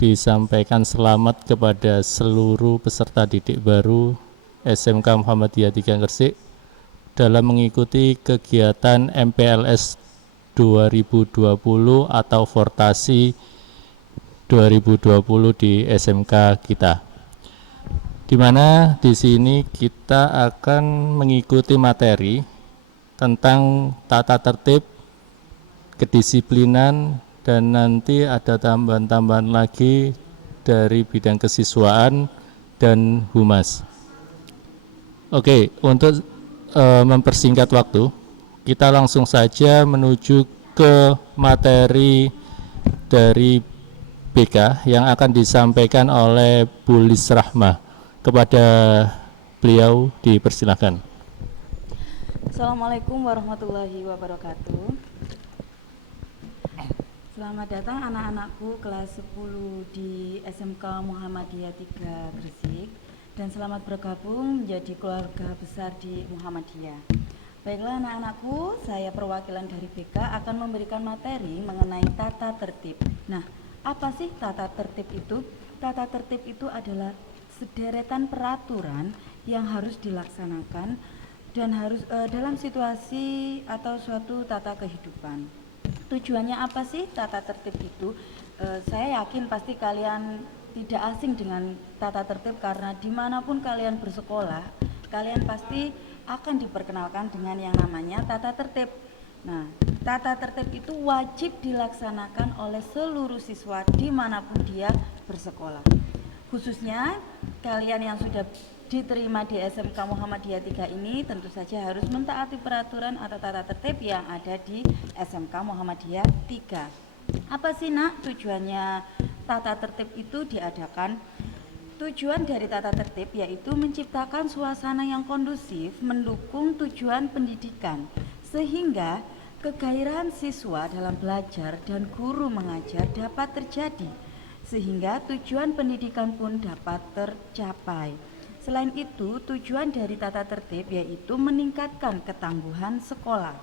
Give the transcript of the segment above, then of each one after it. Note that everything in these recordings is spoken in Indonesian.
disampaikan selamat kepada seluruh peserta didik baru SMK Muhammadiyah 3 Gresik dalam mengikuti kegiatan MPLS 2020 atau Fortasi 2020 di SMK kita. Di mana di sini kita akan mengikuti materi tentang tata tertib, kedisiplinan, dan nanti ada tambahan-tambahan lagi dari bidang kesiswaan dan humas. Oke, untuk mempersingkat waktu, kita langsung saja menuju ke materi dari BK yang akan disampaikan oleh Bu Lis Rahmah. Kepada beliau dipersilakan. Assalamualaikum warahmatullahi wabarakatuh. Selamat datang anak-anakku kelas 10 di SMK Muhammadiyah 3 Gresik, dan selamat bergabung menjadi keluarga besar di Muhammadiyah. Baiklah anak-anakku, saya perwakilan dari BK akan memberikan materi mengenai tata tertib. Nah, apa sih tata tertib itu? Tata tertib itu adalah sederetan peraturan yang harus dilaksanakan dan harus dalam situasi atau suatu tata kehidupan. Tujuannya apa sih tata tertib itu? Saya yakin pasti kalian tidak asing dengan tata tertib, karena dimanapun kalian bersekolah, kalian pasti akan diperkenalkan dengan yang namanya tata tertib. Nah, tata tertib itu wajib dilaksanakan oleh seluruh siswa dimanapun dia bersekolah. Khususnya kalian yang sudah diterima di SMK Muhammadiyah 3 ini tentu saja harus mentaati peraturan atau tata tertib yang ada di SMK Muhammadiyah 3. Apa sih nak tujuannya tata tertib itu diadakan? Tujuan dari tata tertib yaitu menciptakan suasana yang kondusif mendukung tujuan pendidikan, sehingga kegairahan siswa dalam belajar dan guru mengajar dapat terjadi, sehingga tujuan pendidikan pun dapat tercapai. Selain itu, tujuan dari tata tertib yaitu meningkatkan ketangguhan sekolah.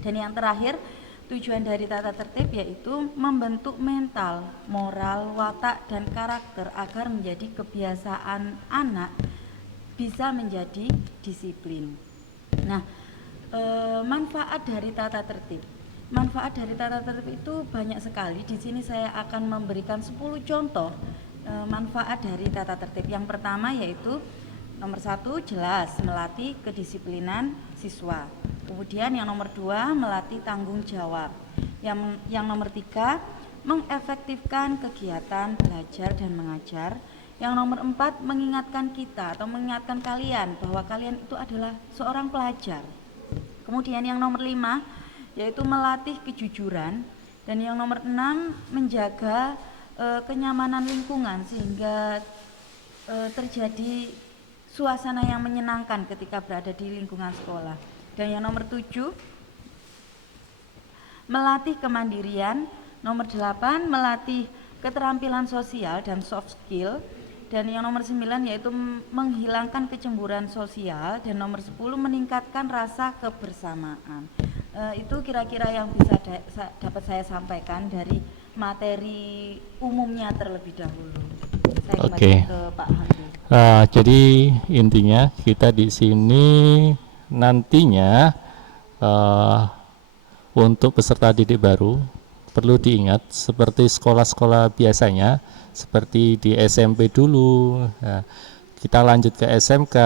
Dan yang terakhir, tujuan dari tata tertib yaitu membentuk mental, moral, watak, dan karakter agar menjadi kebiasaan anak bisa menjadi disiplin. Nah, manfaat dari tata tertib. Manfaat dari tata tertib itu banyak sekali. Di sini saya akan memberikan 10 contoh manfaat dari tata tertib. Yang pertama yaitu nomor 1, jelas melatih kedisiplinan siswa. Kemudian yang nomor 2, melatih tanggung jawab. Yang nomor 3, mengefektifkan kegiatan belajar dan mengajar. Yang nomor 4, mengingatkan kita atau mengingatkan kalian bahwa kalian itu adalah seorang pelajar. Kemudian yang nomor 5 yaitu melatih kejujuran, dan yang nomor 6 menjaga kenyamanan lingkungan sehingga terjadi suasana yang menyenangkan ketika berada di lingkungan sekolah. Dan yang nomor 7 melatih kemandirian, nomor 8 melatih keterampilan sosial dan soft skill, dan yang nomor 9 yaitu menghilangkan kecemburuan sosial, dan nomor 10 meningkatkan rasa kebersamaan. Itu kira-kira yang bisa dapat saya sampaikan dari materi umumnya terlebih dahulu. Saya kembali ke Pak Hamdi. Jadi intinya kita di sini nantinya untuk peserta didik baru perlu diingat seperti sekolah-sekolah biasanya, seperti di SMP dulu. Nah, kita lanjut ke SMK,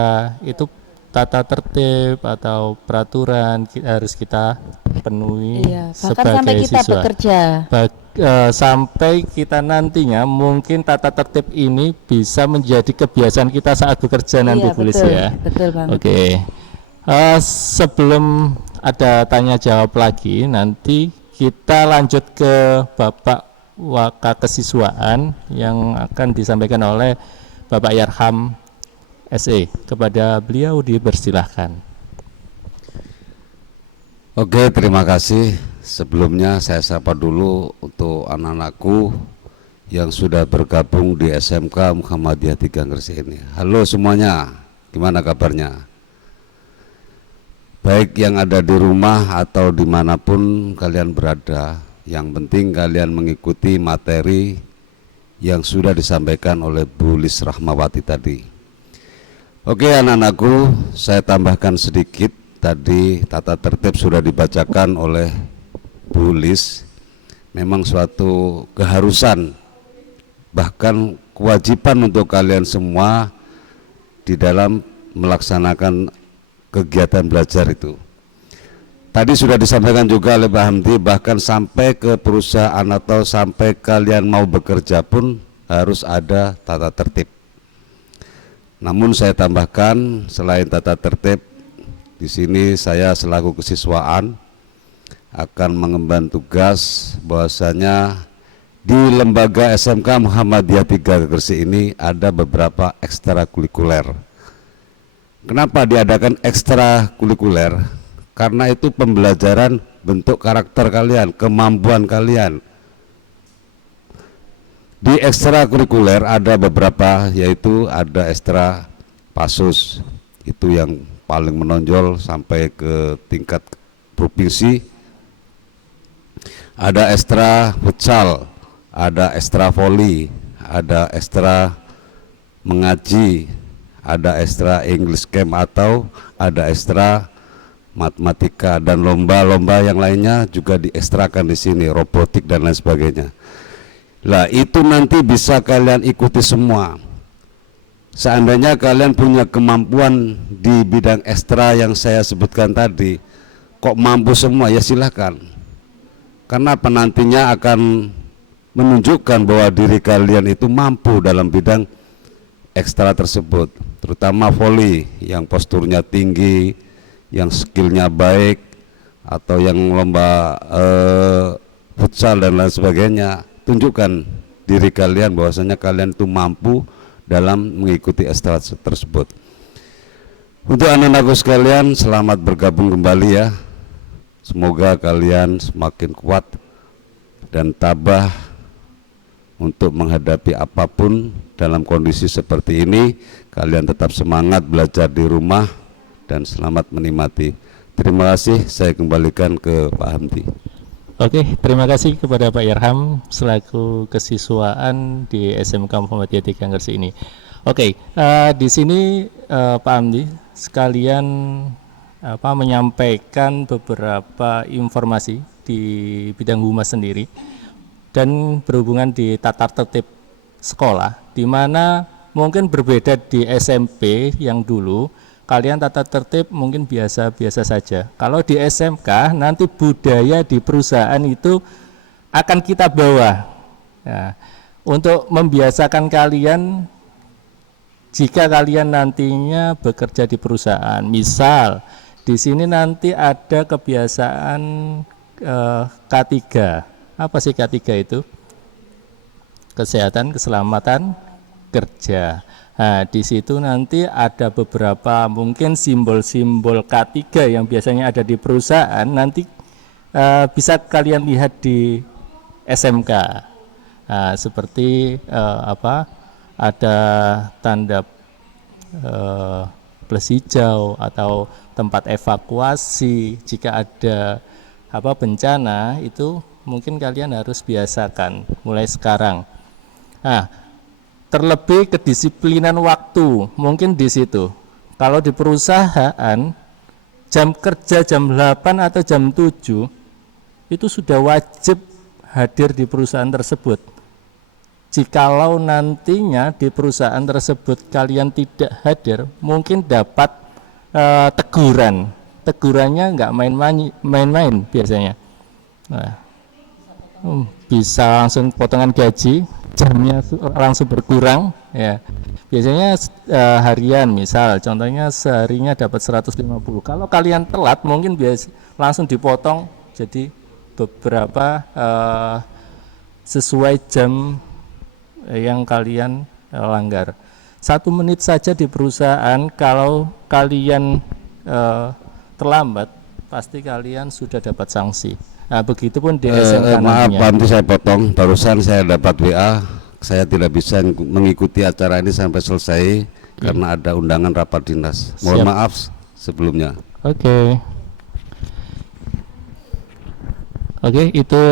itu tata tertib atau peraturan harus kita penuhi, bahkan sampai kita siswa. Bekerja. Sampai kita nantinya mungkin tata tertib ini bisa menjadi kebiasaan kita saat bekerja nanti, Bu Lis, ya. Betul banget. Oke. Sebelum ada tanya jawab lagi, nanti kita lanjut ke Bapak Waka Kesiswaan yang akan disampaikan oleh Bapak Yarham SE. Kepada beliau dipersilahkan. Oke, terima kasih. Sebelumnya saya sapa dulu untuk anak-anakku yang sudah bergabung di SMK Muhammadiyah 3 Gresik ini. Halo semuanya, gimana kabarnya? Baik yang ada di rumah atau dimanapun kalian berada, yang penting kalian mengikuti materi yang sudah disampaikan oleh Bu Lis Rahmawati tadi. Oke anak-anakku, saya tambahkan sedikit. Tadi tata tertib sudah dibacakan oleh Bu Lis. Memang suatu keharusan, bahkan kewajiban untuk kalian semua di dalam melaksanakan kegiatan belajar itu. Tadi sudah disampaikan juga oleh Pak Hamdi, bahkan sampai ke perusahaan atau sampai kalian mau bekerja pun harus ada tata tertib. Namun saya tambahkan, selain tata tertib, di sini saya selaku kesiswaan akan mengemban tugas bahwasanya di lembaga SMK Muhammadiyah 3 Gresik ini ada beberapa ekstrakurikuler. Kenapa diadakan ekstrakurikuler? Karena itu pembelajaran bentuk karakter kalian, kemampuan kalian. Di ekstrakurikuler ada beberapa, yaitu ada ekstra pasus, itu yang paling menonjol sampai ke tingkat provinsi. Ada ekstra futsal, ada ekstra voli, ada ekstra mengaji, ada ekstra English camp atau ada ekstra matematika, dan lomba-lomba yang lainnya juga diekstrakan di sini, robotik dan lain sebagainya. Lah itu nanti bisa kalian ikuti semua. Seandainya kalian punya kemampuan di bidang ekstra yang saya sebutkan tadi, kok mampu semua, ya silahkan. Karena penantinya akan menunjukkan bahwa diri kalian itu mampu dalam bidang ekstra tersebut, terutama voli yang posturnya tinggi, yang skillnya baik, atau yang lomba futsal dan lain sebagainya. Tunjukkan diri kalian bahwasanya kalian itu mampu dalam mengikuti ekstra tersebut. Untuk anak-anakku sekalian, selamat bergabung kembali ya. Semoga kalian semakin kuat dan tabah untuk menghadapi apapun dalam kondisi seperti ini. Kalian tetap semangat belajar di rumah dan selamat menikmati. Terima kasih, saya kembalikan ke Pak Hamdi. Oke, terima kasih kepada Pak Irham selaku kesiswaan di SMK Muhammadiyah 3 Gresik ini. Oke, di sini Pak Hamdi sekalian menyampaikan beberapa informasi di bidang humas sendiri dan berhubungan di tata tertib sekolah, di mana mungkin berbeda di SMP yang dulu. Kalian tata tertib mungkin biasa-biasa saja. Kalau di SMK nanti budaya di perusahaan itu akan kita bawa. Nah, untuk membiasakan kalian jika kalian nantinya bekerja di perusahaan. Misal di sini nanti ada kebiasaan K3. Apa sih K3 itu? Kesehatan, keselamatan kerja. Nah, di situ nanti ada beberapa mungkin simbol-simbol K3 yang biasanya ada di perusahaan, nanti bisa kalian lihat di SMK. Nah, seperti ada tanda plus hijau atau tempat evakuasi. Jika ada bencana, itu mungkin kalian harus biasakan mulai sekarang. Nah, terlebih kedisiplinan waktu mungkin di situ. Kalau di perusahaan jam kerja jam 8 atau jam 7 itu sudah wajib hadir di perusahaan tersebut. Jikalau nantinya di perusahaan tersebut kalian tidak hadir, mungkin dapat teguran. Tegurannya nggak main-main biasanya. Nah, bisa langsung potongan gaji, jamnya langsung berkurang ya. Biasanya harian, misal contohnya seharinya dapat 150. Kalau kalian telat mungkin langsung dipotong jadi beberapa sesuai jam yang kalian langgar. 1 menit saja di perusahaan, kalau kalian terlambat pasti kalian sudah dapat sanksi. Nah, begitupun di SMK maaf nantinya. Pak Hamdi, saya potong. Barusan saya dapat WA, saya tidak bisa mengikuti acara ini sampai selesai karena ada undangan rapat dinas. Mohon maaf sebelumnya. Oke. Oke, itu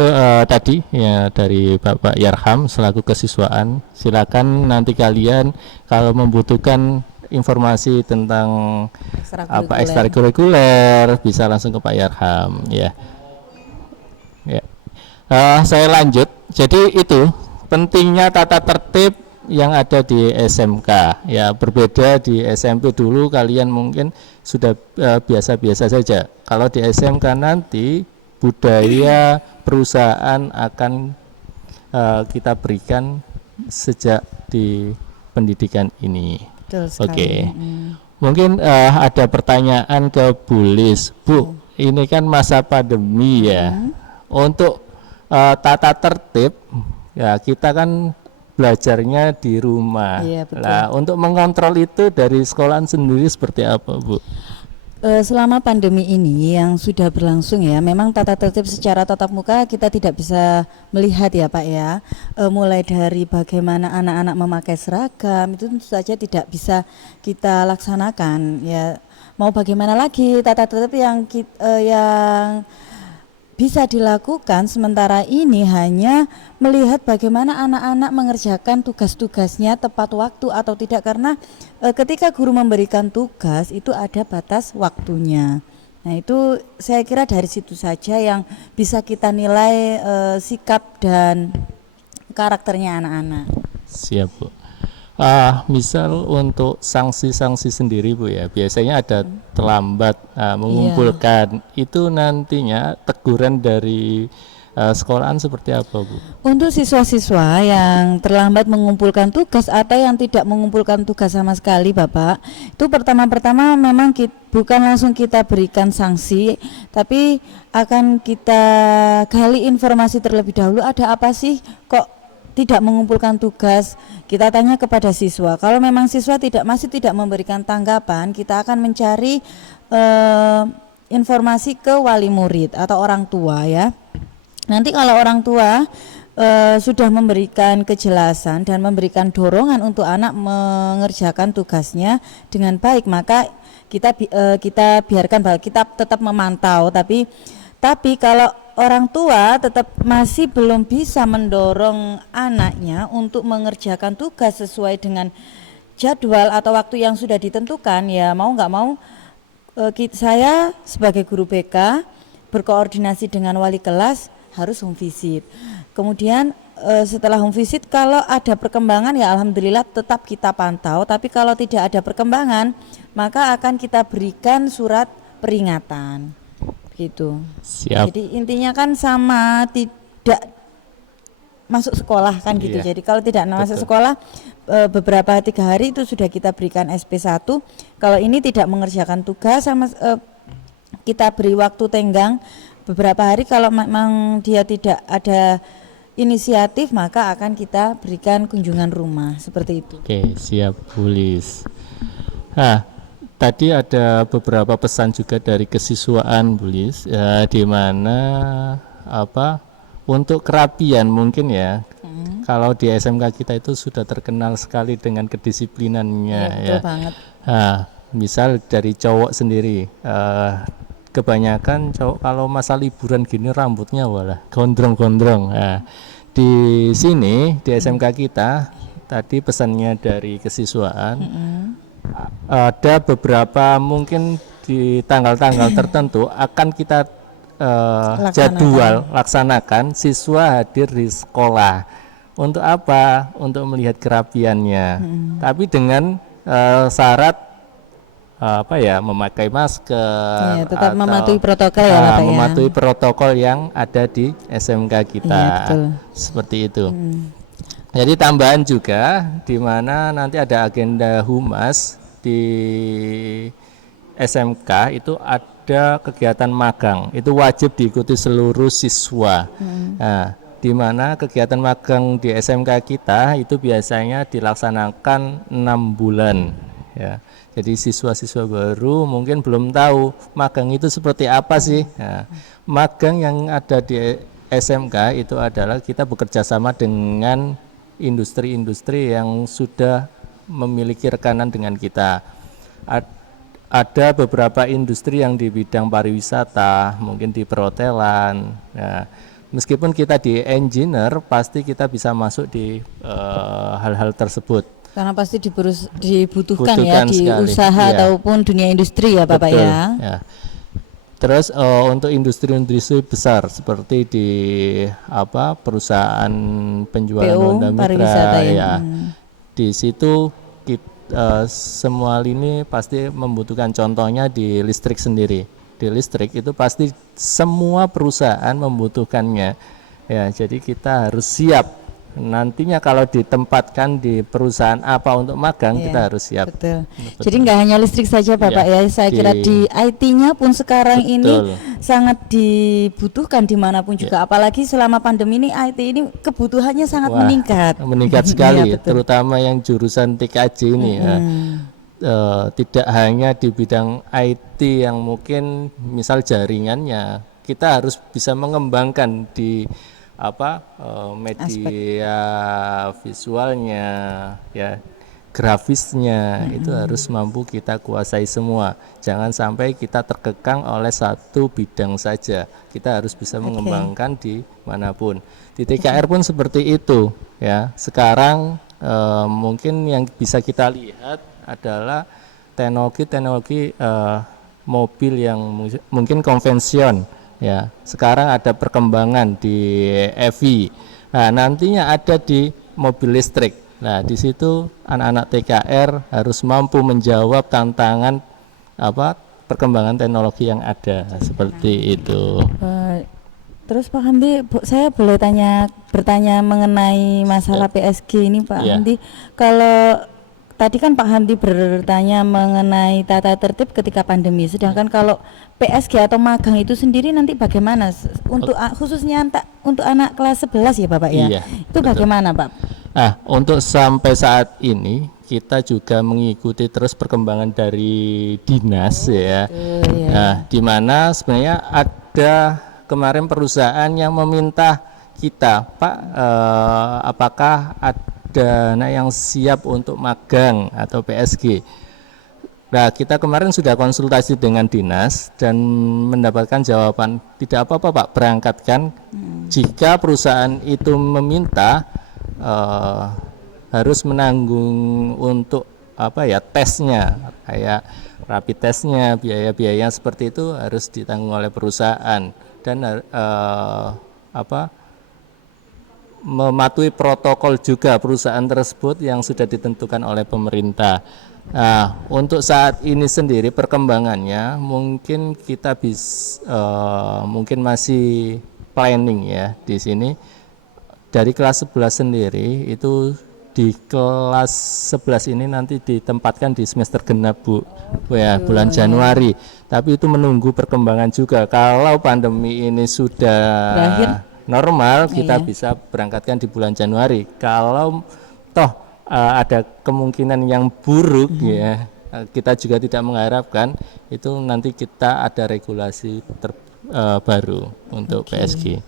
tadi ya dari Bapak Yarham selaku kesiswaan. Silakan nanti kalian kalau membutuhkan informasi tentang apa ekstrakurikuler bisa langsung ke Pak Yarham ya. Ya. Saya lanjut. Jadi itu pentingnya tata tertib yang ada di SMK. Ya, berbeda di SMP dulu kalian mungkin sudah biasa-biasa saja. Kalau di SMK nanti budaya perusahaan akan kita berikan sejak di pendidikan ini. Oke. Mungkin ada pertanyaan ke Bu Lis. Bu, ini kan masa pandemi ya. Untuk tata tertib ya kita kan belajarnya di rumah. Iya, betul. Nah, untuk mengontrol itu dari sekolahan sendiri seperti apa, Bu? Selama pandemi ini yang sudah berlangsung ya, memang tata tertib secara tatap muka kita tidak bisa melihat ya Pak ya. Mulai dari bagaimana anak-anak memakai seragam itu tentu saja tidak bisa kita laksanakan ya. Mau bagaimana lagi tata tertib yang yang bisa dilakukan sementara ini hanya melihat bagaimana anak-anak mengerjakan tugas-tugasnya tepat waktu atau tidak, karena ketika guru memberikan tugas itu ada batas waktunya. Nah itu saya kira dari situ saja yang bisa kita nilai sikap dan karakternya anak-anak. Siap, Bu. Misal untuk sanksi-sanksi sendiri Bu ya, biasanya ada terlambat mengumpulkan, itu nantinya teguran dari sekolahan seperti apa Bu? Untuk siswa-siswa yang terlambat mengumpulkan tugas atau yang tidak mengumpulkan tugas sama sekali Bapak, itu pertama-pertama memang bukan langsung kita berikan sanksi, tapi akan kita gali informasi terlebih dahulu, ada apa sih kok tidak mengumpulkan tugas. Kita tanya kepada siswa. Kalau memang siswa masih tidak memberikan tanggapan, kita akan mencari informasi ke wali murid atau orang tua ya. Nanti kalau orang tua sudah memberikan kejelasan dan memberikan dorongan untuk anak mengerjakan tugasnya dengan baik, maka kita biarkan bahwa kita tetap memantau. Tapi kalau orang tua tetap masih belum bisa mendorong anaknya untuk mengerjakan tugas sesuai dengan jadwal atau waktu yang sudah ditentukan, ya mau nggak mau saya sebagai guru BK berkoordinasi dengan wali kelas harus home visit. Kemudian setelah home visit kalau ada perkembangan ya alhamdulillah tetap kita pantau, tapi kalau tidak ada perkembangan maka akan kita berikan surat peringatan. Gitu. Siap. Jadi intinya kan sama, tidak masuk sekolah kan gitu. Iya. Jadi kalau tidak masuk sekolah beberapa 3 hari itu sudah kita berikan SP1. Kalau ini tidak mengerjakan tugas sama kita beri waktu tenggang beberapa hari. Kalau memang dia tidak ada inisiatif maka akan kita berikan kunjungan rumah seperti itu. Oke, siap Bu Lis. Tadi ada beberapa pesan juga dari kesiswaan Bu Lis, di mana untuk kerapian mungkin ya. Kalau di SMK kita itu sudah terkenal sekali dengan kedisiplinannya ya. Betul banget. Misal dari cowok sendiri, kebanyakan cowok kalau masa liburan gini rambutnya walah gondrong-gondrong. Di sini di SMK kita tadi pesannya dari kesiswaan. Ada beberapa mungkin di tanggal-tanggal tertentu akan kita laksanakan siswa hadir di sekolah. Untuk apa? Untuk melihat kerapiannya. Tapi dengan syarat memakai masker, tetap atau mematuhi protokol ya Bapak ya. mematuhi protokol yang ada di SMK kita. Iya, betul. Seperti itu. Jadi tambahan juga di mana nanti ada agenda humas di SMK itu ada kegiatan magang. Itu wajib diikuti seluruh siswa. Nah, di mana kegiatan magang di SMK kita itu biasanya dilaksanakan 6 bulan ya. Jadi siswa-siswa baru mungkin belum tahu magang itu seperti apa sih. Nah, magang yang ada di SMK itu adalah kita bekerja sama dengan industri-industri yang sudah memiliki rekanan dengan kita. ada beberapa industri yang di bidang pariwisata, mungkin di perhotelan. Nah, meskipun kita di engineer, pasti kita bisa masuk di hal-hal tersebut. Karena pasti dibutuhkan Butuhkan ya di sekali, usaha iya. ataupun dunia industri ya Bapak Betul, ya. Terus untuk industri-industri besar seperti di perusahaan penjualan PO Honda Mitra, pariwisata ya. ya. Di situ semua lini pasti membutuhkan, contohnya di listrik sendiri. Di listrik itu pasti semua perusahaan membutuhkannya. Ya, jadi kita harus siap. Nantinya kalau ditempatkan di perusahaan apa untuk magang, Iya, kita harus siap. Betul. Jadi nggak hanya listrik saja Bapak Iya, ya, saya kira di IT-nya pun sekarang ini Betul. sangat dibutuhkan dimanapun juga. Apalagi selama pandemi ini IT ini kebutuhannya sangat Wah, meningkat. meningkat sekali, Iya, betul. terutama yang jurusan TKJ ini ya. Tidak hanya di bidang IT yang mungkin misal jaringannya, kita harus bisa mengembangkan di media visualnya, ya, grafisnya, itu harus mampu kita kuasai semua. Jangan sampai kita terkekang oleh satu bidang saja. Kita harus bisa mengembangkan di manapun. Di TKR pun seperti itu, ya. Sekarang mungkin yang bisa kita lihat adalah teknologi mobil yang mungkin konvensional. Ya, sekarang ada perkembangan di EV. Nah, nantinya ada di mobil listrik. Nah, di situ anak-anak TKR harus mampu menjawab tantangan perkembangan teknologi yang ada, seperti itu. Terus Pak Hamdi, saya boleh bertanya mengenai masalah PSG ini Pak Hamdi. Kalau tadi kan Pak Hamdi bertanya mengenai tata tertib ketika pandemi, sedangkan kalau PSG atau magang itu sendiri nanti bagaimana untuk khususnya untuk anak kelas 11 ya Bapak ya? Iya, itu betul. Bagaimana Pak? Nah, untuk sampai saat ini kita juga mengikuti terus perkembangan dari dinas ya. Iya. Nah, di mana sebenarnya ada kemarin perusahaan yang meminta kita, Pak, apakah ada anak yang siap untuk magang atau PSG. Nah, kita kemarin sudah konsultasi dengan dinas dan mendapatkan jawaban tidak apa-apa Pak, berangkatkan. Jika perusahaan itu meminta, harus menanggung untuk tesnya, kayak rapid testnya, biaya-biaya seperti itu harus ditanggung oleh perusahaan dan mematuhi protokol juga perusahaan tersebut yang sudah ditentukan oleh pemerintah. Nah, untuk saat ini sendiri perkembangannya mungkin kita mungkin masih planning ya di sini. Dari kelas 11 sendiri itu di kelas 11 ini nanti ditempatkan di semester genap ya, bulan Januari. Tapi itu menunggu perkembangan juga. Kalau pandemi ini sudah Berakhir normal, kita bisa berangkatkan di bulan Januari. Kalau toh ada kemungkinan yang buruk ya, kita juga tidak mengharapkan, itu nanti kita ada regulasi baru untuk PSG.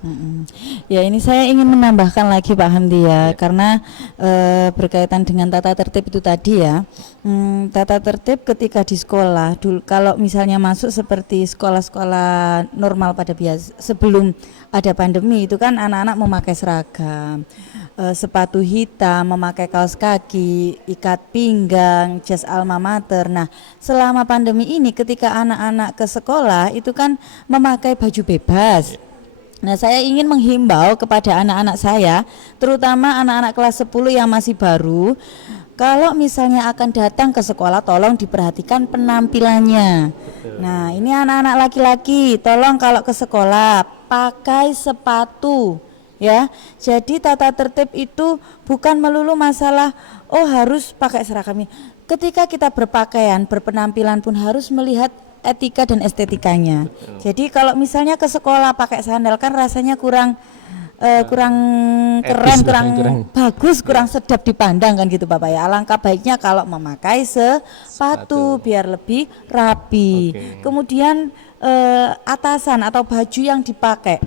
Ya, ini saya ingin menambahkan lagi Pak Hamdi ya, karena berkaitan dengan tata tertib itu tadi ya. Tata tertib ketika di sekolah dulu, kalau misalnya masuk seperti sekolah-sekolah normal pada biasa sebelum ada pandemi itu kan anak-anak memakai seragam, sepatu hitam, memakai kaos kaki, ikat pinggang, jas alma mater. Nah, selama pandemi ini ketika anak-anak ke sekolah itu kan memakai baju bebas. Nah, saya ingin menghimbau kepada anak-anak saya, terutama anak-anak kelas 10 yang masih baru, kalau misalnya akan datang ke sekolah tolong diperhatikan penampilannya. Nah, ini anak-anak laki-laki, tolong kalau ke sekolah pakai sepatu ya. Jadi tata tertib itu bukan melulu masalah harus pakai seragam. Ketika kita berpakaian, berpenampilan pun harus melihat etika dan estetikanya. Jadi kalau misalnya ke sekolah pakai sandal kan rasanya kurang keren, kurang bagus, kurang sedap dipandang kan gitu Bapak ya. Alangkah baiknya kalau memakai sepatu biar lebih rapi. Kemudian atasan atau baju yang dipakai,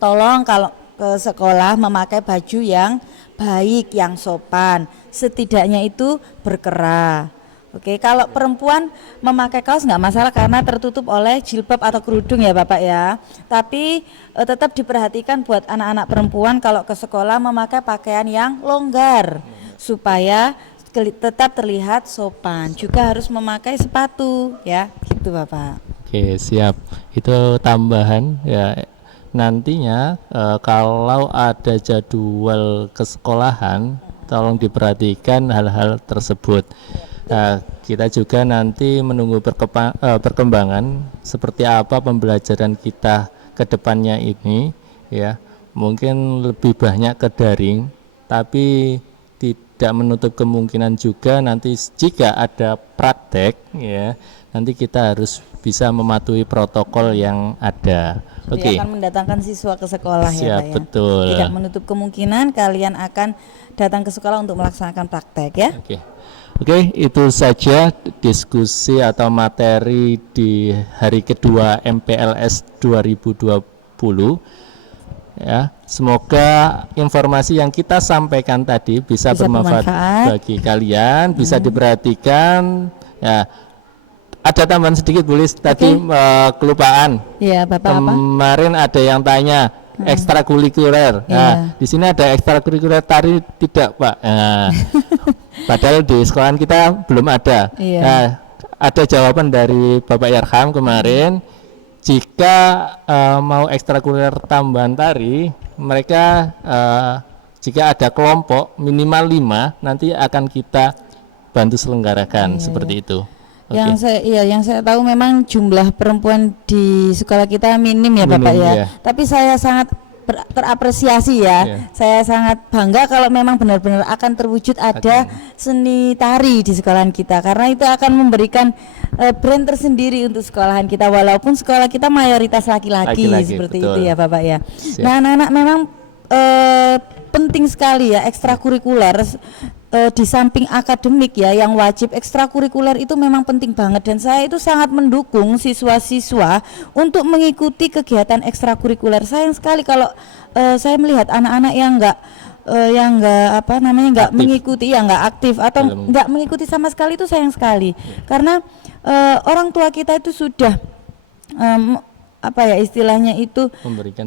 tolong kalau ke sekolah memakai baju yang baik, yang sopan, setidaknya itu berkerah, Oke, kalau perempuan memakai kaos nggak masalah karena tertutup oleh jilbab atau kerudung ya Bapak ya. Tapi tetap diperhatikan buat anak-anak perempuan kalau ke sekolah memakai pakaian yang longgar supaya tetap terlihat sopan. Juga harus memakai sepatu ya, gitu Bapak. Oke, siap. Itu tambahan ya. Nantinya kalau ada jadwal ke sekolahan, tolong diperhatikan hal-hal tersebut. Nah, kita juga nanti menunggu perkembangan seperti apa pembelajaran kita ke depannya ini ya. Mungkin lebih banyak ke daring, tapi tidak menutup kemungkinan juga nanti jika ada praktek ya, nanti kita harus bisa mematuhi protokol yang ada. Oke. Akan mendatangkan siswa ke sekolah. Siap, ya Pak ya. Betul. Tidak menutup kemungkinan kalian akan datang ke sekolah untuk melaksanakan praktek ya. Oke, itu saja diskusi atau materi di hari kedua MPLS 2020. Ya, semoga informasi yang kita sampaikan tadi bisa bermanfaat bagi kalian, bisa diperhatikan. Ya, ada tambahan sedikit Bu Lis, tadi kelupaan. Iya, Bapak Kemarin ada yang tanya ekstrakurikuler. Nah, di sini ada ekstrakurikuler tari tidak, Pak? Nah, padahal di sekolahan kita belum ada. Nah, ada jawaban dari Bapak Yarham kemarin. Jika mau ekstrakurikuler tambahan tari, mereka jika ada kelompok minimal 5 nanti akan kita bantu selenggarakan seperti itu. Yang saya tahu memang jumlah perempuan di sekolah kita minim ya Bapak ya. Tapi saya sangat terapresiasi ya. Saya sangat bangga kalau memang benar-benar akan terwujud ada seni tari di sekolahan kita, karena itu akan memberikan brand tersendiri untuk sekolahan kita, walaupun sekolah kita mayoritas laki-laki seperti itu ya Bapak ya. Nah, anak-anak memang penting sekali ya ekstrakurikuler. Di samping akademik ya yang wajib, ekstrakurikuler itu memang penting banget, dan saya itu sangat mendukung siswa-siswa untuk mengikuti kegiatan ekstrakurikuler. Sayang sekali kalau saya melihat anak-anak yang nggak mengikuti, ya nggak aktif atau nggak mengikuti sama sekali, itu sayang sekali. Karena orang tua kita itu sudah istilahnya itu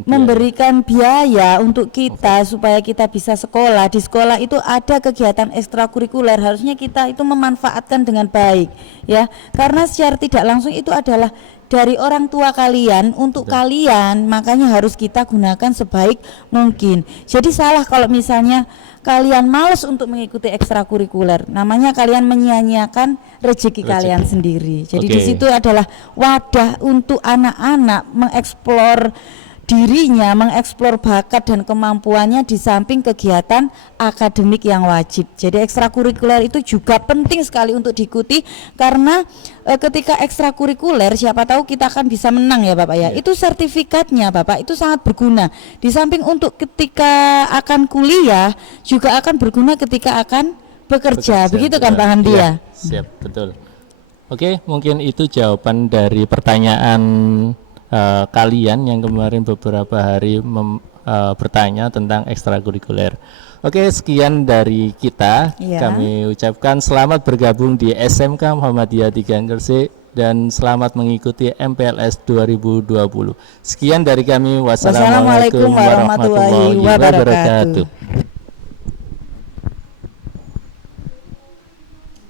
memberikan biaya untuk kita supaya kita bisa sekolah. Di sekolah itu ada kegiatan ekstrakurikuler, harusnya kita itu memanfaatkan dengan baik ya, karena secara tidak langsung itu adalah dari orang tua kalian untuk kalian, makanya harus kita gunakan sebaik mungkin. Jadi salah kalau misalnya kalian malas untuk mengikuti ekstrakurikuler, namanya kalian menyia-nyiakan rezeki kalian sendiri. Jadi di situ adalah wadah untuk anak-anak mengeksplor dirinya, mengeksplor bakat dan kemampuannya di samping kegiatan akademik yang wajib. Jadi ekstrakurikuler itu juga penting sekali untuk diikuti, karena ketika ekstrakurikuler siapa tahu kita akan bisa menang ya Bapak ya. Itu sertifikatnya Bapak itu sangat berguna. Di samping untuk ketika akan kuliah juga akan berguna ketika akan bekerja. Begitu kan Pak Hamdi ya? Siap, betul. Oke, mungkin itu jawaban dari pertanyaan kalian yang kemarin beberapa hari bertanya tentang ekstrakurikuler. Oke, sekian dari kita. Kami ucapkan selamat bergabung di SMK Muhammadiyah 3 Gresik dan selamat mengikuti MPLS 2020. Sekian dari kami. Wassalamualaikum warahmatullahi wabarakatuh.